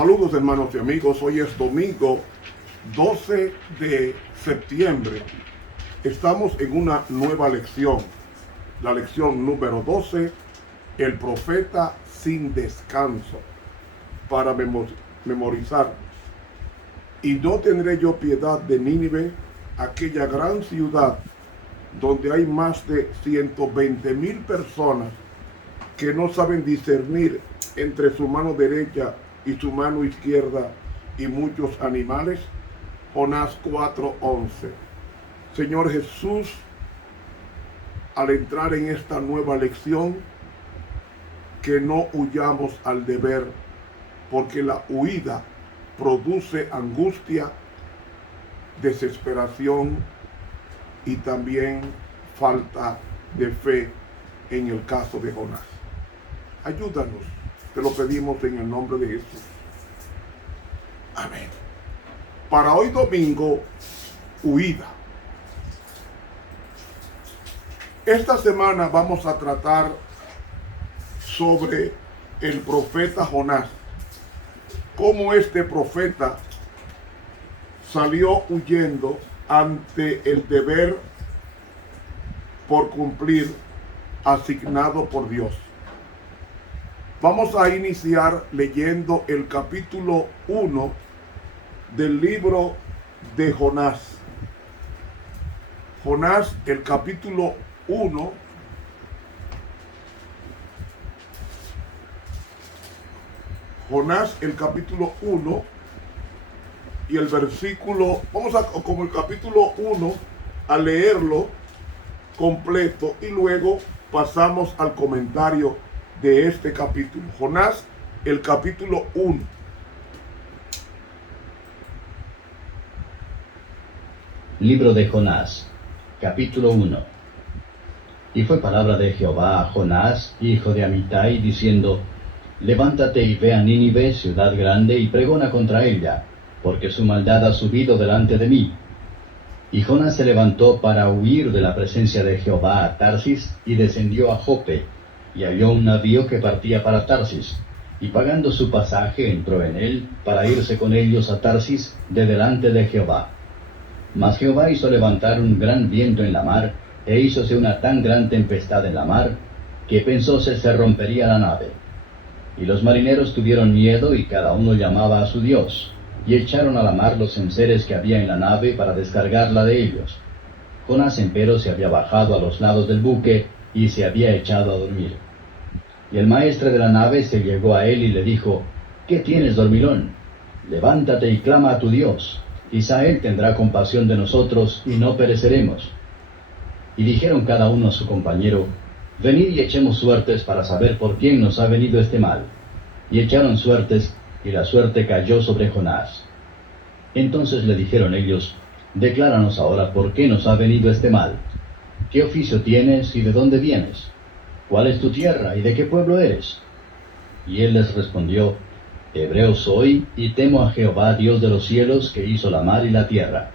Saludos hermanos y amigos, hoy es domingo 12 de septiembre. Estamos en una nueva lección, la lección número 12, el profeta sin descanso, para memorizar. Y no tendré yo piedad de Nínive, aquella gran ciudad donde hay más de 120,000 personas que no saben discernir entre su mano derecha y su mano izquierda y muchos animales. Jonás 4:11. Señor Jesús, al entrar en esta nueva lección, que no huyamos al deber, porque la huida produce angustia, desesperación y también falta de fe en el caso de Jonás. Ayúdanos, te lo pedimos en el nombre de Jesús. Amén. Para hoy domingo, huida. Esta semana vamos a tratar sobre el profeta Jonás. Cómo este profeta salió huyendo ante el deber por cumplir asignado por Dios. Vamos a iniciar leyendo el capítulo 1 del libro de Jonás. Jonás, el capítulo 1. Jonás, el capítulo 1 y el versículo, vamos a como el capítulo 1 a leerlo completo y luego pasamos al comentario de este capítulo. Jonás, el capítulo 1. Libro de Jonás, capítulo 1. Y fue palabra de Jehová a Jonás, hijo de Amitai, diciendo: Levántate y ve a Nínive, ciudad grande, y pregona contra ella, porque su maldad ha subido delante de mí. Y Jonás se levantó para huir de la presencia de Jehová a Tarsis, y descendió a Jope, y halló un navío que partía para Tarsis, y pagando su pasaje entró en él, para irse con ellos a Tarsis de delante de Jehová. Mas Jehová hizo levantar un gran viento en la mar, e hízose una tan gran tempestad en la mar, que pensóse se rompería la nave. Y los marineros tuvieron miedo, y cada uno llamaba a su Dios, y echaron a la mar los enseres que había en la nave para descargarla de ellos. Jonás empero se había bajado a los lados del buque, y se había echado a dormir. Y el maestre de la nave se llegó a él y le dijo: ¿Qué tienes, dormilón? Levántate y clama a tu Dios, quizá él tendrá compasión de nosotros, y no pereceremos. Y dijeron cada uno a su compañero: Venid y echemos suertes para saber por quién nos ha venido este mal. Y echaron suertes, y la suerte cayó sobre Jonás. Entonces le dijeron ellos: Decláranos ahora por qué nos ha venido este mal. ¿Qué oficio tienes y de dónde vienes? ¿Cuál es tu tierra y de qué pueblo eres? Y él les respondió: Hebreo soy, y temo a Jehová, Dios de los cielos, que hizo la mar y la tierra.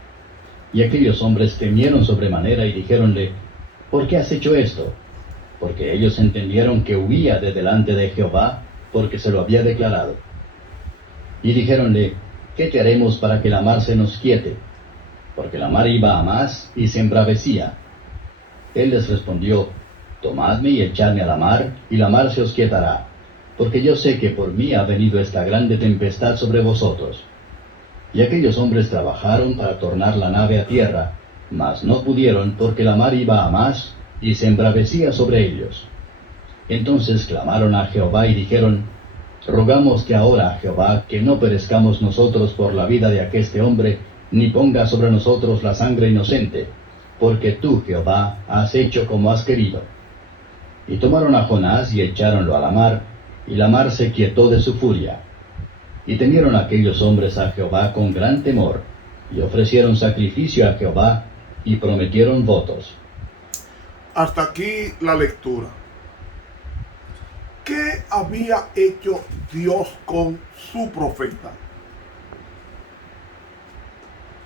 Y aquellos hombres temieron sobremanera y dijéronle: ¿Por qué has hecho esto? Porque ellos entendieron que huía de delante de Jehová, porque se lo había declarado. Y dijéronle: ¿Qué te haremos para que la mar se nos quiete? Porque la mar iba a más y se embravecía. Él les respondió: Tomadme y echadme a la mar, y la mar se os quietará, porque yo sé que por mí ha venido esta grande tempestad sobre vosotros. Y aquellos hombres trabajaron para tornar la nave a tierra, mas no pudieron, porque la mar iba a más y se embravecía sobre ellos. Entonces clamaron a Jehová y dijeron: Rogamos ahora a Jehová que no perezcamos nosotros por la vida de aqueste hombre, ni ponga sobre nosotros la sangre inocente, porque tú, Jehová, has hecho como has querido. Y tomaron a Jonás y echáronlo a la mar, y la mar se quietó de su furia. Y temieron aquellos hombres a Jehová con gran temor, y ofrecieron sacrificio a Jehová, y prometieron votos. Hasta aquí la lectura. ¿Qué había hecho Dios con su profeta?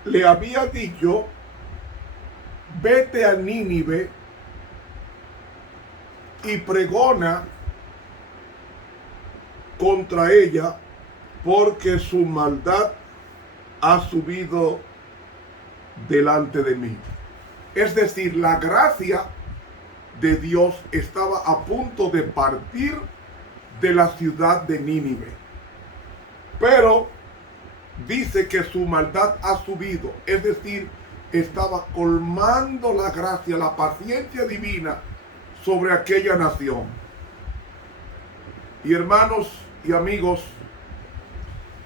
Le había dicho: vete a Nínive y pregona contra ella porque su maldad ha subido delante de mí. Es decir, la gracia de Dios estaba a punto de partir de la ciudad de Nínive. Pero dice que su maldad ha subido, es decir, estaba colmando la gracia, la paciencia divina sobre aquella nación. Y hermanos y amigos,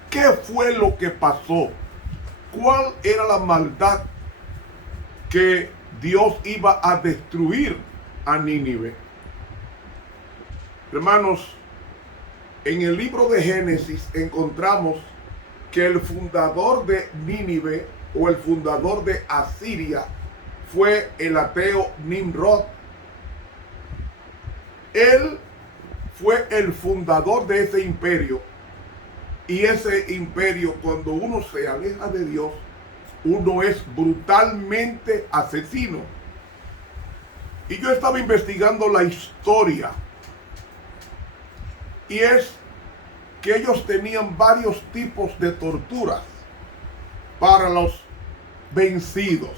¿qué fue lo que pasó? ¿Cuál era la maldad que Dios iba a destruir a Nínive? Hermanos, en el libro de Génesis encontramos que el fundador de Nínive o el fundador de Asiria fue el ateo Nimrod. Él fue el fundador de ese imperio, y ese imperio, cuando uno se aleja de Dios, uno es brutalmente asesino. Y yo estaba investigando la historia, y es que ellos tenían varios tipos de torturas para los vencidos.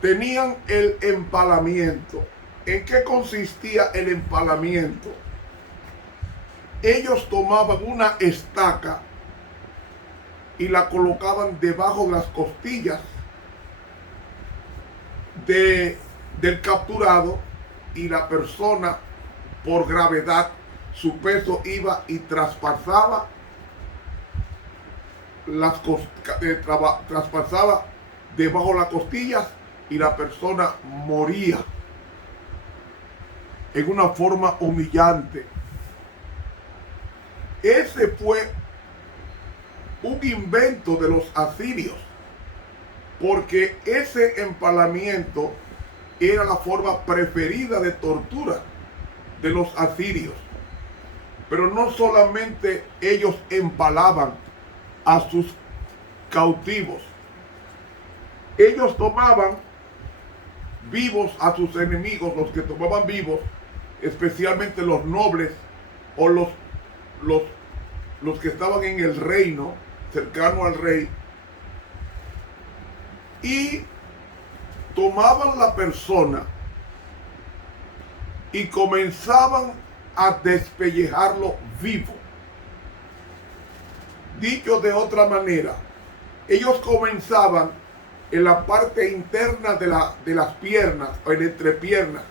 Tenían el empalamiento. ¿En qué consistía el empalamiento? Ellos tomaban una estaca y la colocaban debajo de las costillas del capturado, y la persona, por gravedad, su peso iba y traspasaba traspasaba debajo de las costillas, y la persona moría en una forma humillante. Ese fue un invento de los asirios, porque ese empalamiento era la forma preferida de tortura de los asirios. Pero no solamente ellos empalaban a sus cautivos, ellos tomaban vivos a sus enemigos, los que tomaban vivos, especialmente los nobles o los que estaban en el reino, cercano al rey, y tomaban la persona y comenzaban a despellejarlo vivo. Dicho de otra manera, ellos comenzaban en la parte interna de las piernas o en entrepiernas,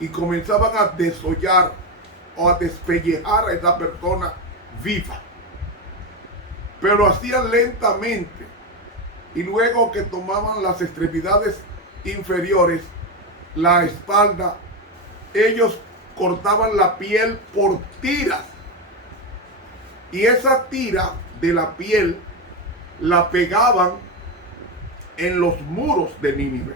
y comenzaban a desollar o a despellejar a esa persona viva. Pero lo hacían lentamente, y luego que tomaban las extremidades inferiores, la espalda, ellos cortaban la piel por tiras, y esa tira de la piel la pegaban en los muros de Nínive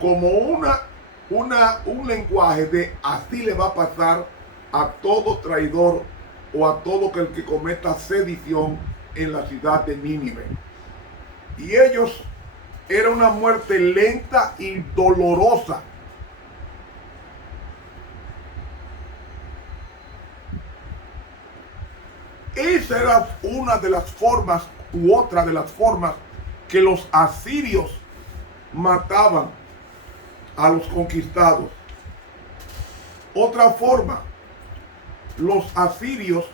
como un lenguaje de: así le va a pasar a todo traidor o a todo el que cometa sedición en la ciudad de Nínive. Y ellos, era una muerte lenta y dolorosa. Esa era una de las formas, u otra de las formas, que los asirios mataban a los conquistados. Otra forma, los asirios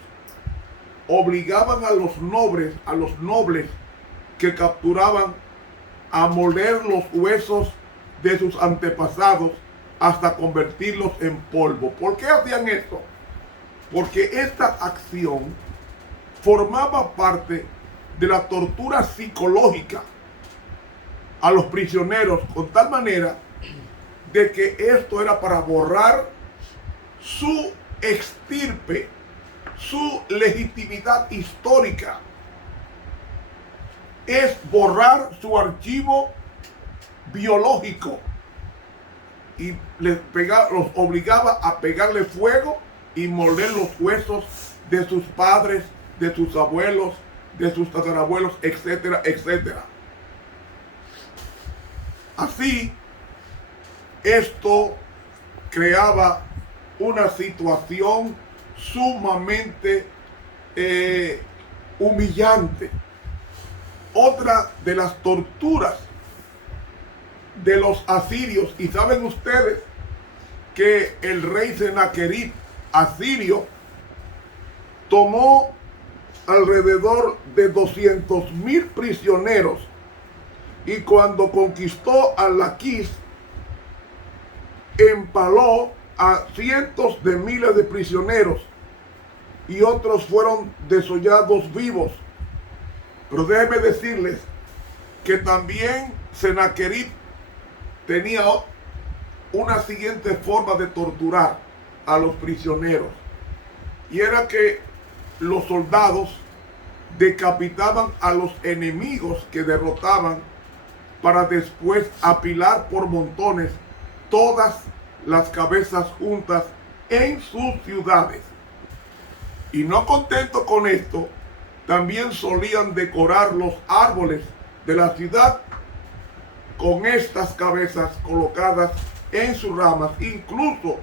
obligaban a los nobles que capturaban, a moler los huesos de sus antepasados hasta convertirlos en polvo. ¿Por qué hacían esto? Porque esta acción formaba parte de la tortura psicológica a los prisioneros, con tal manera de que esto era para borrar su extirpe, su legitimidad histórica. Es borrar su archivo biológico, y los obligaba a pegarle fuego y moler los huesos de sus padres, de sus abuelos, de sus tatarabuelos, etcétera, etcétera. Así, esto creaba una situación sumamente humillante. Otra de las torturas de los asirios, y saben ustedes que el rey Senaquerib asirio tomó alrededor de 200,000 prisioneros, y cuando conquistó a Laquis empaló a cientos de miles de prisioneros y otros fueron desollados vivos. Pero déjenme decirles que también Senaquerib tenía una siguiente forma de torturar a los prisioneros, y era que los soldados decapitaban a los enemigos que derrotaban para después apilar por montones todas las cabezas juntas en sus ciudades. Y no contento con esto, también solían decorar los árboles de la ciudad con estas cabezas colocadas en sus ramas. Incluso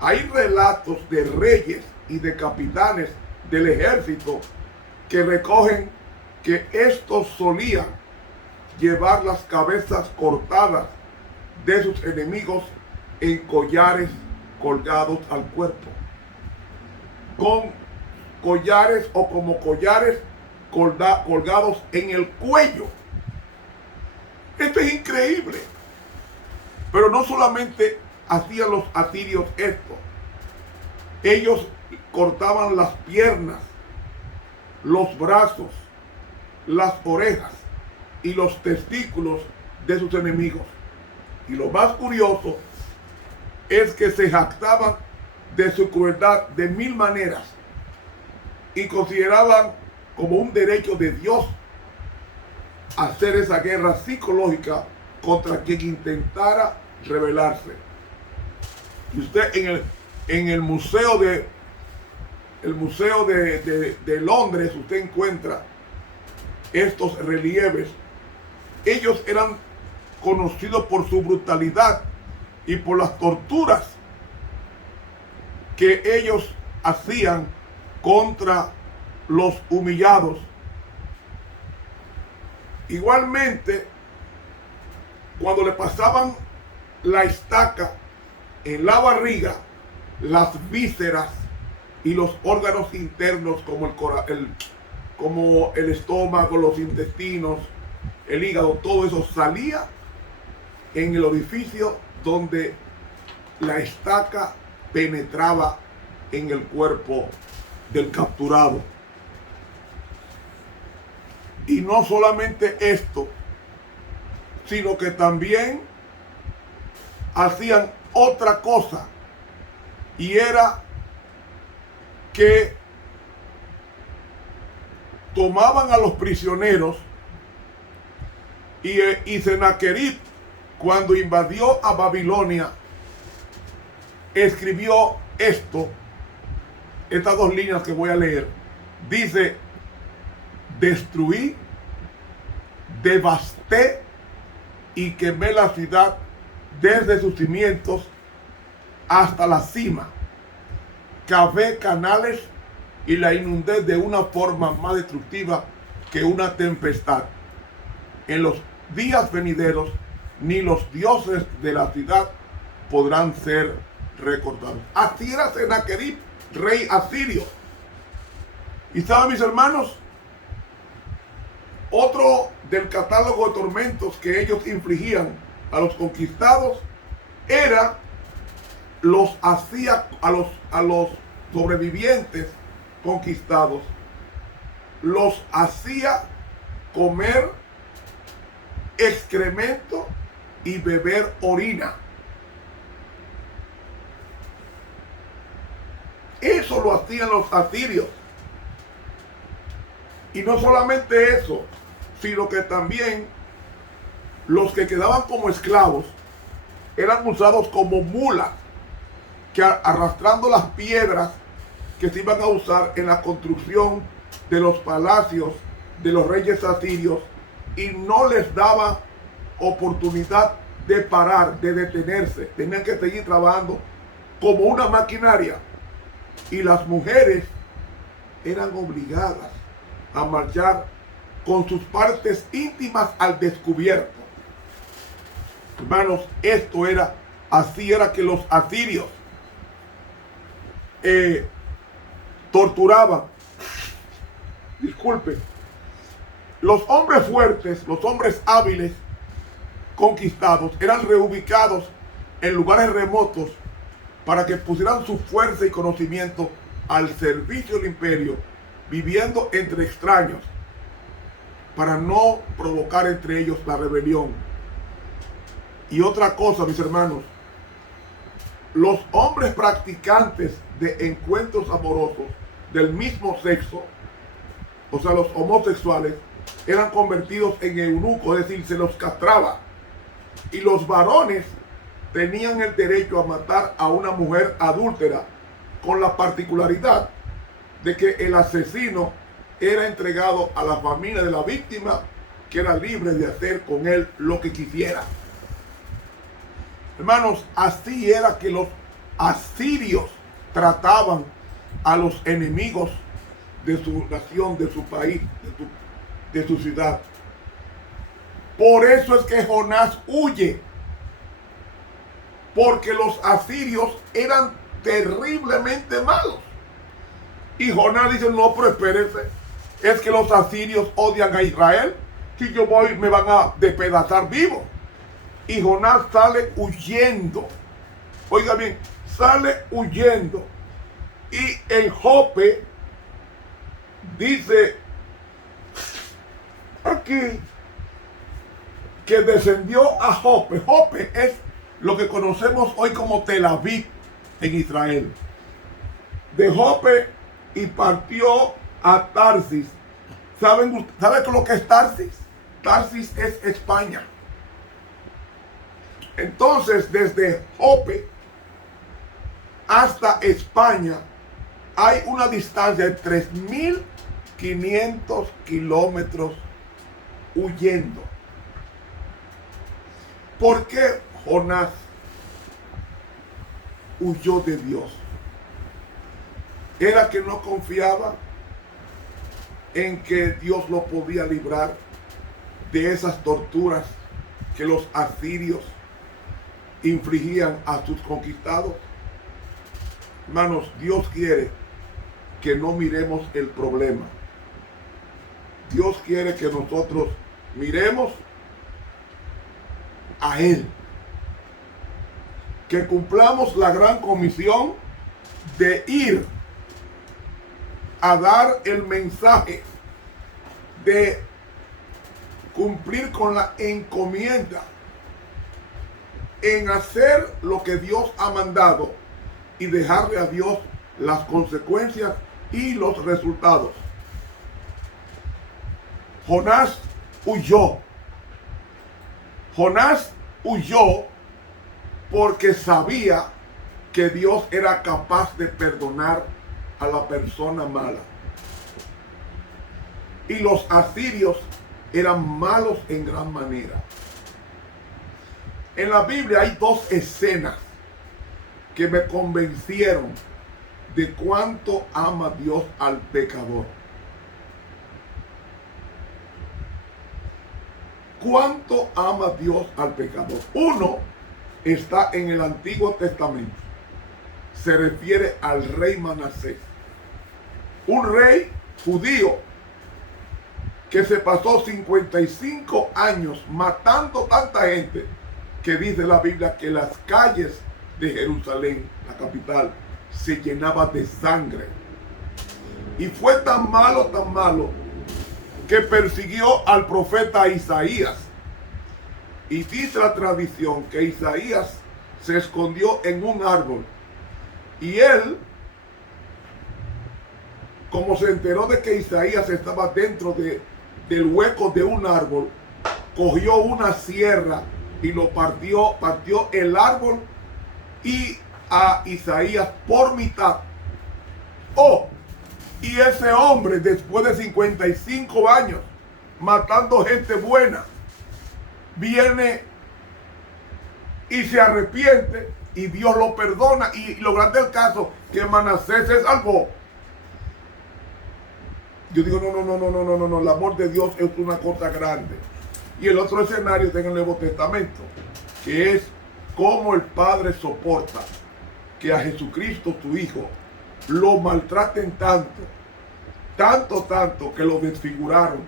hay relatos de reyes y de capitanes del ejército que recogen que estos solían llevar las cabezas cortadas de sus enemigos en collares colgados al cuerpo, con collares o como collares colgados en el cuello. Esto es increíble. Pero no solamente hacían los asirios esto, ellos cortaban las piernas, los brazos, las orejas y los testículos de sus enemigos. Y lo más curioso es que se jactaban de su crueldad de 1000 maneras y consideraban como un derecho de Dios hacer esa guerra psicológica contra quien intentara rebelarse. Y usted en el museo de Londres usted encuentra estos relieves. Ellos eran conocidos por su brutalidad y por las torturas que ellos hacían contra los humillados. Igualmente, cuando le pasaban la estaca en la barriga, las vísceras y los órganos internos como el estómago, los intestinos, el hígado, todo eso salía en el orificio donde la estaca penetraba en el cuerpo del capturado. Y no solamente esto, sino que también hacían otra cosa, y era que tomaban a los prisioneros, y Senaquerib, cuando invadió a Babilonia, escribió estas 2 líneas que voy a leer. Dice: destruí, devasté y quemé la ciudad desde sus cimientos hasta la cima. Cavé canales y la inundé de una forma más destructiva que una tempestad. En los días venideros, ni los dioses de la ciudad podrán ser recordados. Así era Senaquerib, rey asirio. Y saben, mis hermanos, otro del catálogo de tormentos que ellos infligían a los conquistados era a los sobrevivientes conquistados, los hacía comer excremento y beber orina. Eso lo hacían los asirios. Y no solamente eso, sino que también los que quedaban como esclavos eran usados como mulas, que arrastrando las piedras que se iban a usar en la construcción de los palacios de los reyes asirios, y no les daba oportunidad de parar, de detenerse. Tenían que seguir trabajando como una maquinaria. Y las mujeres eran obligadas a marchar con sus partes íntimas al descubierto. Hermanos, así era que los asirios torturaban. Disculpen. Los hombres fuertes, los hombres hábiles, conquistados, eran reubicados en lugares remotos para que pusieran su fuerza y conocimiento al servicio del imperio, viviendo entre extraños, para no provocar entre ellos la rebelión. Y otra cosa, mis hermanos, los hombres practicantes de encuentros amorosos del mismo sexo, o sea, los homosexuales, eran convertidos en eunucos, es decir, se los castraba. Y los varones tenían el derecho a matar a una mujer adúltera, con la particularidad de que el asesino era entregado a la familia de la víctima, que era libre de hacer con él lo que quisiera. Hermanos, así era que los asirios trataban a los enemigos de su nación, de su país, de su ciudad. Por eso es que Jonás huye, porque los asirios eran terriblemente malos. Y Jonás dice: no, pero espérense, es que los asirios odian a Israel. Si yo voy, me van a despedazar vivo. Y Jonás sale huyendo. Oiga bien, sale huyendo. Y en Jope dice aquí que descendió a Jope. Jope es lo que conocemos hoy como Tel Aviv en Israel. De Jope y partió a Tarsis. ¿Saben lo que es Tarsis? Tarsis es España. Entonces, desde Jope hasta España hay una distancia de 3.500 kilómetros huyendo. ¿Por qué Jonás huyó de Dios? Era que no confiaba en que Dios lo podía librar de esas torturas que los asirios infligían a sus conquistados. Hermanos, Dios quiere que no miremos el problema. Dios quiere que nosotros miremos a Él. Que cumplamos la gran comisión de ir a dar el mensaje, de cumplir con la encomienda, en hacer lo que Dios ha mandado y dejarle a Dios las consecuencias y los resultados. Jonás huyó. Jonás huyó porque sabía que Dios era capaz de perdonar a la persona mala. Y los asirios eran malos en gran manera. En la Biblia hay dos escenas que me convencieron de cuánto ama Dios al pecador. ¿Cuánto ama Dios al pecador? Uno está en el Antiguo Testamento. Se refiere al rey Manasés. Un rey judío que se pasó 55 años matando tanta gente, que dice la Biblia que las calles de Jerusalén, la capital, se llenaban de sangre. Y fue tan malo, que persiguió al profeta Isaías. Y dice la tradición que Isaías se escondió en un árbol. Y él, como se enteró de que Isaías estaba dentro del hueco de un árbol, cogió una sierra y lo partió el árbol y a Isaías por mitad. Y ese hombre, después de 55 años matando gente buena, viene y se arrepiente y Dios lo perdona. Y lo grande del caso, que Manasés se salvó. Yo digo, no, el amor de Dios es una cosa grande. Y el otro escenario está en el Nuevo Testamento, que es cómo el Padre soporta que a Jesucristo, su Hijo, lo maltraten tanto, que lo desfiguraron.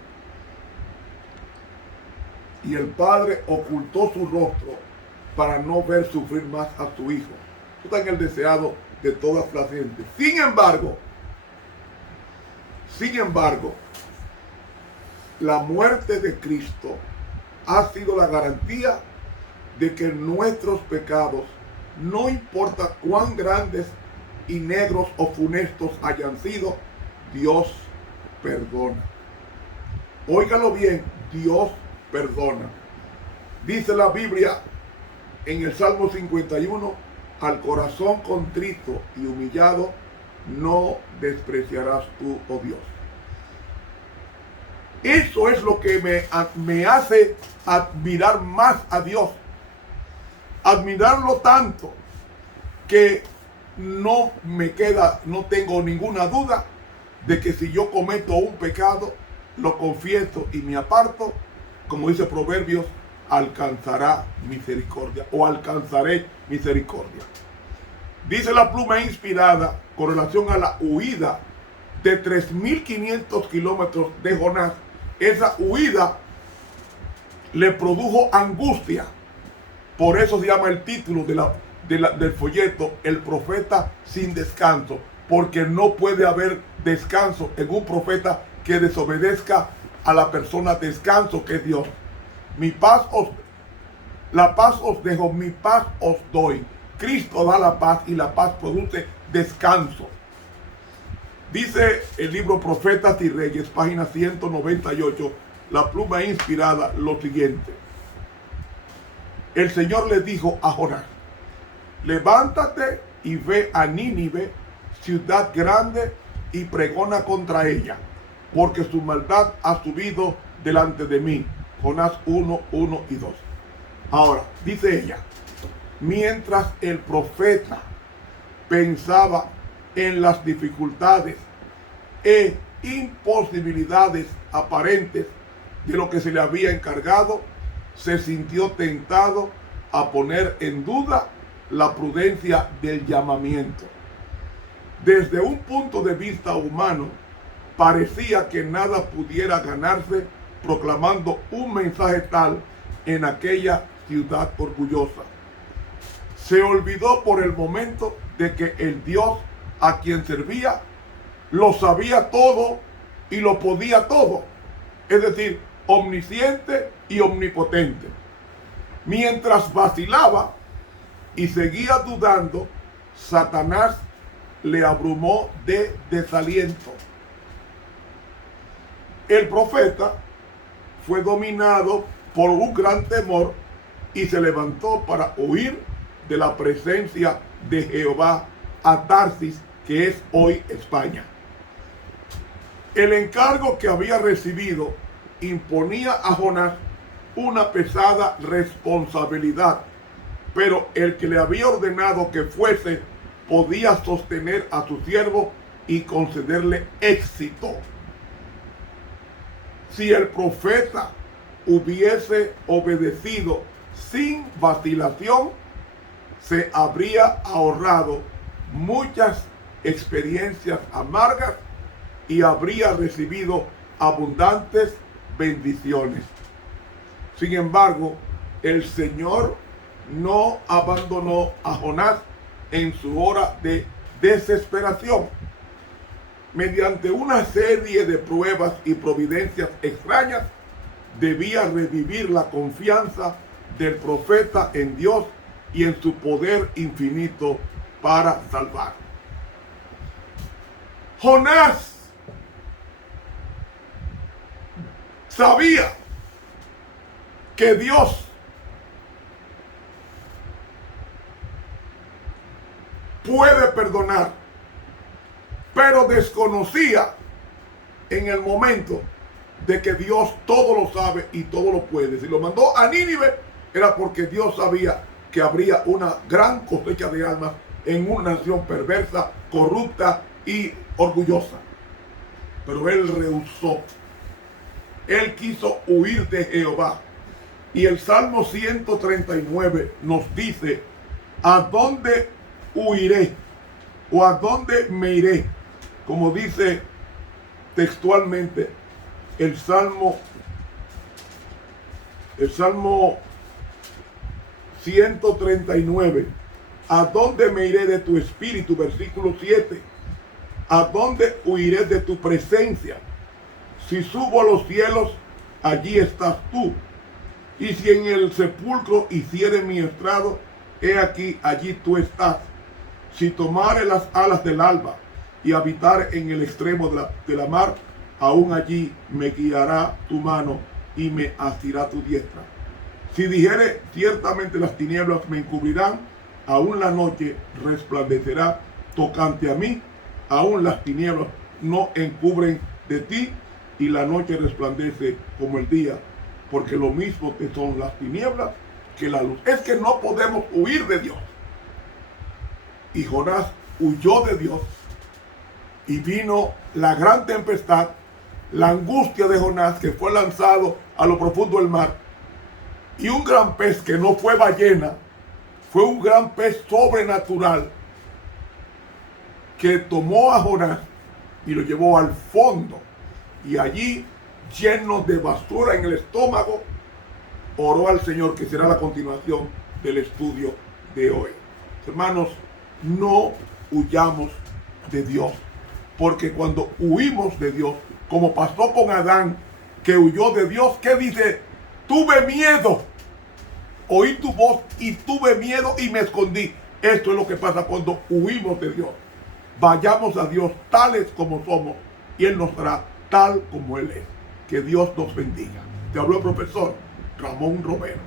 Y el Padre ocultó su rostro para no ver sufrir más a su Hijo. Eso está en el deseado de todas las gentes. Sin embargo, la muerte de Cristo ha sido la garantía de que nuestros pecados, no importa cuán grandes y negros o funestos hayan sido, Dios perdona. Óigalo bien, Dios perdona. Dice la Biblia en el Salmo 51, al corazón contrito y humillado no despreciarás tú, oh Dios. Eso es lo que me hace admirar más a Dios. Admirarlo tanto que no tengo ninguna duda de que si yo cometo un pecado, lo confieso y me aparto, como dice Proverbios, alcanzará misericordia o alcanzaré misericordia. Dice la pluma inspirada con relación a la huida de 3.500 kilómetros de Jonás. Esa huida le produjo angustia. Por eso se llama el título del folleto, El profeta sin descanso. Porque no puede haber descanso en un profeta que desobedezca a la persona descanso que es Dios. La paz os dejo, mi paz os doy. Cristo da la paz y la paz produce descanso. Dice el libro Profetas y Reyes, página 198, la pluma inspirada, lo siguiente. El Señor le dijo a Jonás, levántate y ve a Nínive, ciudad grande, y pregona contra ella, porque su maldad ha subido delante de mí. Jonás 1, 1 y 2. Ahora, dice ella, mientras el profeta pensaba en las dificultades e imposibilidades aparentes de lo que se le había encargado, se sintió tentado a poner en duda la prudencia del llamamiento. Desde un punto de vista humano, parecía que nada pudiera ganarse proclamando un mensaje tal en aquella ciudad orgullosa. Se olvidó por el momento de que el Dios a quien servía lo sabía todo y lo podía todo, es decir, omnisciente y omnipotente. Mientras vacilaba y seguía dudando, Satanás le abrumó de desaliento. El profeta fue dominado por un gran temor y se levantó para huir de la presencia de Jehová a Tarsis, que es hoy España. El encargo que había recibido imponía a Jonás una pesada responsabilidad, pero el que le había ordenado que fuese podía sostener a su siervo y concederle éxito. Si el profeta hubiese obedecido sin vacilación, se habría ahorrado muchas experiencias amargas y habría recibido abundantes bendiciones. Sin embargo, el Señor no abandonó a Jonás en su hora de desesperación. Mediante una serie de pruebas y providencias extrañas, debía revivir la confianza del profeta en Dios y en su poder infinito para salvar. Jonás sabía que Dios puede perdonar, pero desconocía en el momento de que Dios todo lo sabe y todo lo puede. Si lo mandó a Nínive era porque Dios sabía que habría una gran cosecha de almas en una nación perversa, corrupta y orgullosa. pero él rehusó. Él quiso huir de Jehová. Y el Salmo 139 nos dice, ¿a dónde huiré? ¿O a dónde me iré? Como dice textualmente el Salmo 139. ¿A dónde me iré de tu espíritu? Versículo 7. ¿A dónde huiré de tu presencia? Si subo a los cielos, allí estás tú. Y si en el sepulcro hiciere mi estrado, he aquí, allí tú estás. Si tomare las alas del alba y habitar en el extremo de la mar, aún allí me guiará tu mano y me asirá tu diestra. Si dijere, ciertamente las tinieblas me encubrirán, aún la noche resplandecerá tocante a mí, aún las tinieblas no encubren de ti, y la noche resplandece como el día, porque lo mismo te son las tinieblas que la luz. Es que no podemos huir de Dios. Y Jonás huyó de Dios, y vino la gran tempestad, la angustia de Jonás, que fue lanzado a lo profundo del mar, y un gran pez que no fue ballena, fue un gran pez sobrenatural que tomó a Jonás y lo llevó al fondo, y allí, lleno de basura en el estómago, oró al Señor, que será la continuación del estudio de hoy. Hermanos, no huyamos de Dios, porque cuando huimos de Dios, como pasó con Adán, que huyó de Dios, ¿qué dice? Tuve miedo, oí tu voz y tuve miedo y me escondí. Esto es lo que pasa cuando huimos de Dios. Vayamos a Dios tales como somos, y Él nos hará tal como Él es. Que Dios nos bendiga. Te habló el profesor Ramón Romero.